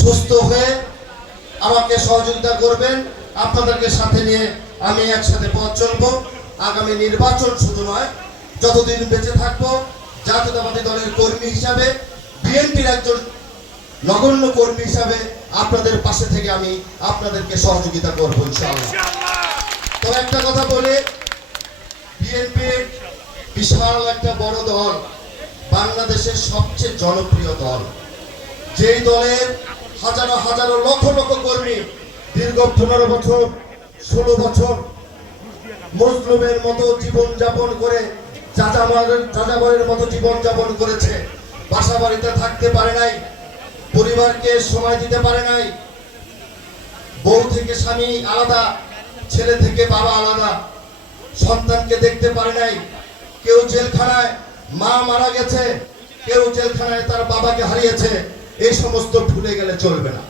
সুস্থ হয়ে আমাকে সহযোগিতা করবেন। আপনাদেরকে সাথে নিয়ে আমি একসাথে পথ চলবো। আগামী নির্বাচন শুধু নয়, যতদিন বেঁচে থাকবো জাতীয়তাবাদী দলের কর্মী হিসাবে, বিএনপির একজন নগণ্য কর্মী হিসাবে আপনাদের পাশে থেকে আমি আপনাদেরকে সহযোগিতা করবো ইনশাআল্লাহ। তো একটা কথা বলে, বিএনপি বিশাল একটা বড় দল, বাংলাদেশের সবচেয়ে জনপ্রিয় দল, যেই দলের হাজারো হাজারো লক্ষ লক্ষ কর্মী দীর্ঘ 15 বছর 16 বছর মজলুমের মতো জীবন যাপন করে, যাযাবরের মতো জীবন যাপন করেছে। বাসা বাড়িতে থাকতে পারে নাই, পরিবারকে সময় দিতে পারে নাই, বউ থেকে স্বামী আলাদা, ছেলে থেকে বাবা আলাদা, সন্তানকে দেখতে পারে নাই। কেউ জেলখানায় মা মারা গেছে, কেউ জেলখানায় তার বাবাকে হারিয়েছে। এই সমস্ত ভুলে গেলে চলবে না।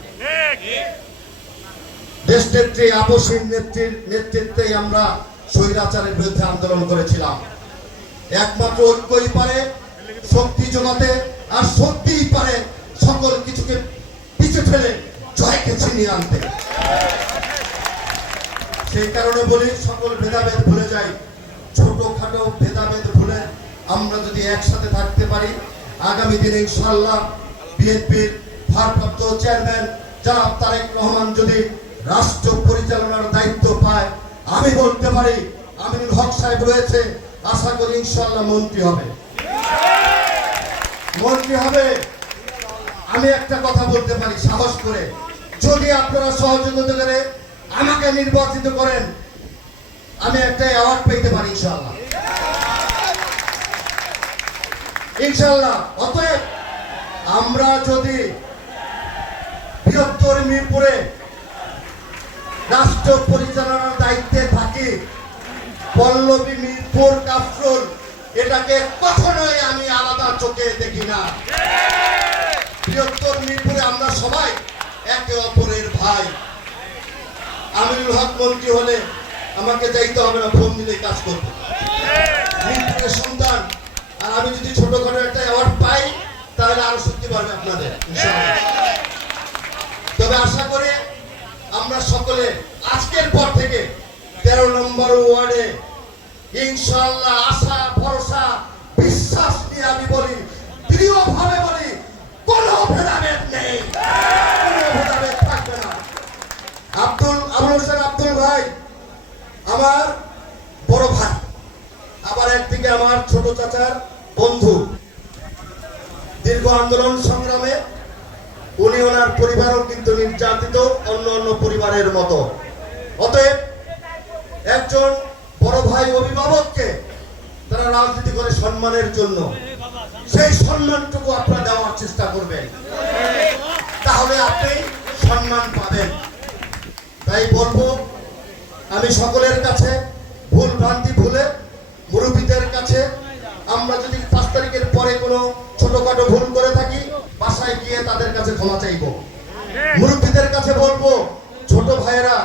দেশ নেত্রী আপসীর নেতৃত্বে আমরা স্বৈরাচারের বিরুদ্ধে আন্দোলন করেছিলাম। একমাত্র ঐক্যই পারে শক্তি যোগাতে, আর শক্তিই পারে সকল কিছুকে পিছু ফেলে জয়কে ছিনিয়ে আনতে। সেই কারণে বলি, সকল ভেদাভেদ ভুলে যাই, ছোটখাটো ভেদাভেদ ভুলে আমরা যদি একসাথে থাকতে পারি, আগামী দিনে ইনশাআল্লাহ বিএনপির ভারপ্রাপ্ত চেয়ারম্যান জনাব তারেক রহমান যদি রাষ্ট্র পরিচালনার দায়িত্ব পায়, আমি বলতে পারি আমিনুল হক সাহেব রয়েছে, আশা করি ইনশাআল্লাহ মন্ত্রী হবে। আমি একটা কথা বলতে পারি সাহস করে, যদি আপনারা সহযোগিতা করে আমাকে নির্বাচিত করেন, আমি একটা অ্যাওয়ার্ড পেতে পারি ইনশাআল্লাহ। ইনশাআল্লাহ। অতএব আমরা যদি বৃহত্তর মিরপুরে রাষ্ট্র পরিচালনার দায়িত্বে থাকি, পল্লবী, মিরপুর, কাফরুল, এটাকে কখনোই আমি আলাদা চোখে দেখি না। বৃহত্তর মিরপুরে আমরা সবাই একে অপরের ভাই। আমিনুল হক মন্ত্রী হলে আমাকে যাইতে হবে না, ফোন দিলেই কাজ করবে। মিরপুরের সন্তান, আর আমি যদি ছোটখাটো একটা অ্যাওয়ার্ড পাই, তাহলে আরো শক্তি পারবে আপনাদের ইনশাআল্লাহ। তবে আশা করি আমরা সকলে আজকের পর থেকে 13 নম্বর ওয়ার্ডে ইনশাআল্লাহ আশা, ভরসা, বিশ্বাস নিয়ে আমি বলি, দৃঢ়ভাবে বলি, কোনো ভেদাভেদ নেই, কোনো ভেদাভেদ থাকবে না। আব্দুল ভাই আমার বড় ভাই, আবার একদিকে আমার ছোট চাচার বন্ধু। দীর্ঘ আন্দোলন সংগ্রামে উনি, ওনার পরিবারও কিন্তু নির্যাতিত অন্য পরিবারের মতো। অতএব একজন বড় ভাই অভিভাবককে তারা রাজনীতি করে সম্মানের জন্য, সেই সম্মানটুকু আপনারা দেওয়ার চেষ্টা করবেন, তাহলে আপনি সম্মান পাবেন। তাই বলবো, আমি সকলের কাছে ভুল ভ্রান্তি ভুলে, মুরব্বীদের কাছে, আমরা যদি 5 তারিখের পরে কোনো ছোটখাটো ভুল করে থাকি, বাসায় গিয়ে তাদের কাছে ক্ষমা চাইবো। মুরব্বীদের কাছে বলবো, ছোট ভাইয়েরা